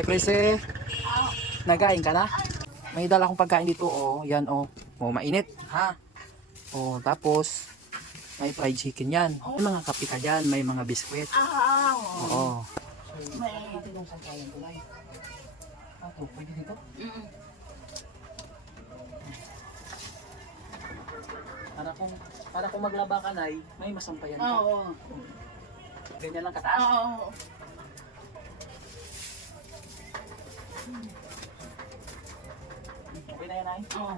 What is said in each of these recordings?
Nay Prese, nagain ka na? May dala akong pagkain dito, oh. Yan, oh. Oh, mainit, ha? Oh, tapos, may fried chicken yan. May mga kape ka dyan, may mga biskwit. Oo. May. Ito yung sangkayan ko, Nay. Ito, pwede dito? Para kung maglaba ka, Nay, may masampayan ka. Oo. Ganyan lang kataas. Oo. Okay na yan, Nay? Oo.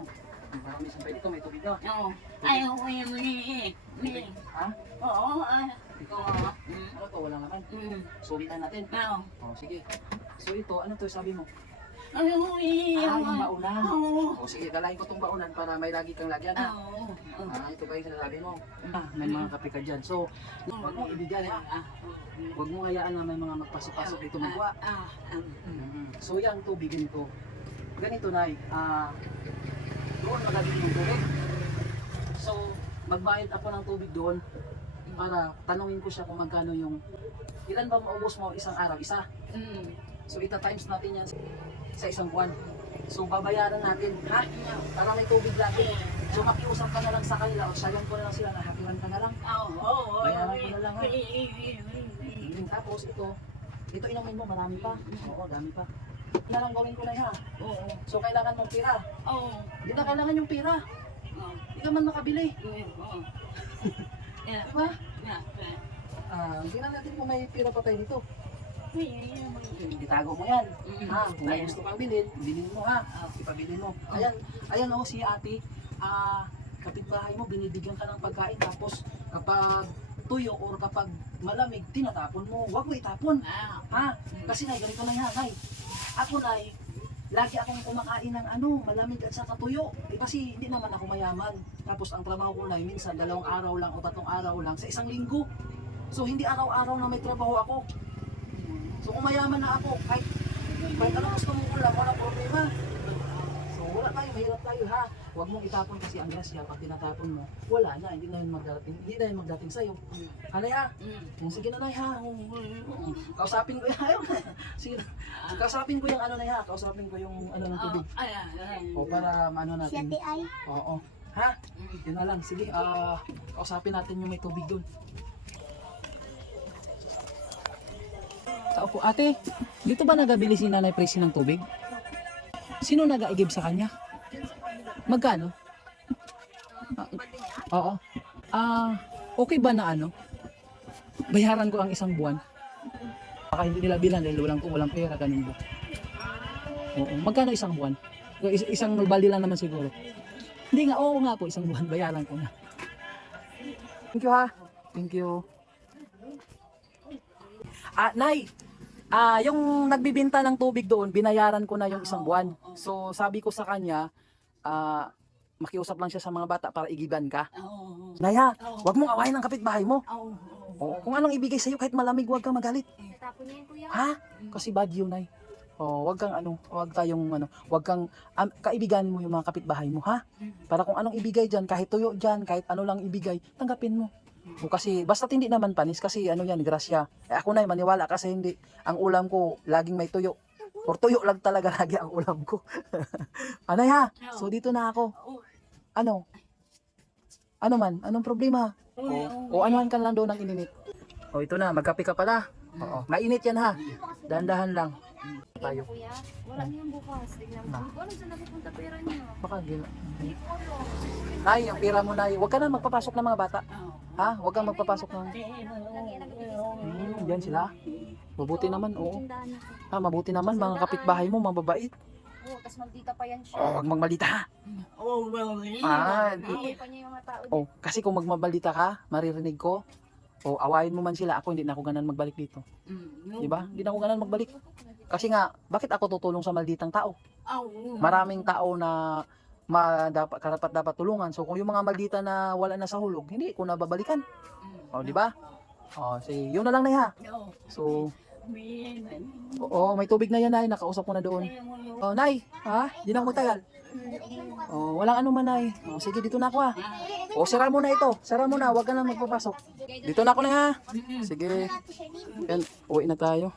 Marami sampay dito, may tubig na. Oo. Ayaw ko yung Tubig? Ha? Oo. Ito, ano to, wala naman. Sulitan natin. Oo. Oh, sige. So ito, ano to sabi mo? Ayaw ko Yung baunan. Oo. O sige, dalahin ko tong baunan para may lagi kang lagyan, ha? Oo. Ito ba yung sinasabi mo? May mga kape ka dyan. So, huwag mong ibigay, ha? Huwag mong hayaan na may mga magpasok-pasok dito magwa. So yung tubigin ko. Ganito, Nay. Doon magaling yung tubig. So, magbayad ako ng tubig doon para tanungin ko siya kung magkano yung ilan ba maubos mo isang araw? Isa. So, ita-times natin yan sa isang buwan. So, babayaran natin, ha? Para may tubig lagi. So, makiusap ka na lang sa kanila o sayan ko na lang sila na hatiran ka na lang. Oo. Bayaran ko na lang, ha? Tapos ito inumin mo, marami pa. Oo, dami pa. Na lang gawin ko na, ha? Oo. So, kailangan mong pira. Oo. Hindi na kailangan yung pira. Hindi ka man makabili. Oo. Diba? Hindi na natin kung may pira pa tayo dito. Itago mo yan. Ha? Kung may gusto kang bilhin, bilhin mo, ha? Ipabili mo. Ayan o, si ate, kapitbahay mo, binibigyan ka ng pagkain, tapos kapag tuyo or kapag malamig, tinatapon mo. Huwag mo itapon. Ha? Kasi Nay, ganito na yan, Nay. Ako, Nay, lagi akong kumakain ng malamig at saka tuyo. Kasi hindi naman ako mayaman. Tapos ang trabaho ko, Nay, minsan 2 araw lang o 3 araw lang sa isang linggo. So hindi araw-araw na may trabaho ako. So kung mayaman na ako, kahit ano gusto mong ulam, wala problema. So wala tayo, mahirap tayo, ha. Huwag mong itapon kasi ang grasya, pag tinatapon mo, wala na, hindi na yun magdating sa'yo. Hanay, ha? Sige na, Nay, ha? Kausapin ko yan. Sige na. Kausapin ko yung Nay, ha? Kausapin ko yung ng tubig. O para natin. Oo. Ha? Yun na lang. Sige, kausapin natin yung may tubig dun. Opo, ate, dito ba nagabili si Nanay Presi ng tubig? Sino nag-aigib sa kanya? Magkano? Oo. Okay ba na bayaran ko ang isang buwan? Baka hindi nila bilan dahil walang pera, ganun ba? Oo. Magkano isang buwan? Isang balde lang naman siguro. Hindi nga, oo nga po, isang buwan, bayaran ko na. Thank you, ha? Thank you. Nay, yung nagbibenta ng tubig doon, binayaran ko na yung isang buwan. So, sabi ko sa kanya, makiusap lang siya sa mga bata para igiban ka. Nay, ha, wag mong awayin ng kapitbahay mo. Kung anong ibigay sa'yo, kahit malamig, wag kang magalit. Tapon niya yun, kuya. Ha? Kasi bad yun, Nay. Wag kang wag kang kaibiganin mo yung mga kapitbahay mo, ha? Para kung anong ibigay diyan, kahit tuyo diyan, kahit ano lang ibigay, tanggapin mo. Kasi basta hindi naman panis kasi yan, grasya. Ako na maniwala kasi hindi. Ang ulam ko laging may tuyo. Or tuyo lang talaga lagi ang ulam ko. Anay, ha? So dito na ako. Ano man? Anong problema? O anuhan ka lang doon ng ininit. Ito na, magkape ka pala. Oo. Mainit yan, ha? Dahan-dahan lang. Tayo. Kuya, wala niyo bukas. Tignan mo. Hindi ko alam saan napupunta pera niyo. Baka gila. Hindi ko alam. Nay, ang pira mo, Nay. Huwag ka na magpapasok ng mga bata. Ha? Huwag kang magpapasok ng... Diyan sila. Mabuti naman, oo. Tindahan ako. Mabuti naman, mga kapitbahay mo, mababait. Oo, tas maldita pa yan siya. Huwag magmalita, ha? Away pa niya yung mga tao. Kasi kung magmabalita ka, maririnig ko. Awayin mo man sila, ako hindi na ako ganan magbalik dito. Diba? Hindi na ako ganan magbalik. Kasi nga, bakit ako tutulong sa malditang tao? Maraming tao na dapat tulungan. So kung yung mga maldita na wala na sa hulog, hindi ko na babalikan. Di ba? Sige, yun na lang, Nay, ha? So, may tubig na yan, Nay. Nakausap ko na doon. Nay, ha? Di na ako magtagal. Walang ano man, Nay. Sige, dito na ako, ha? Sara mo na ito. Sara mo na, huwag ka na magpapasok. Dito na ako, Nay, ha? Sige. Uwi na tayo.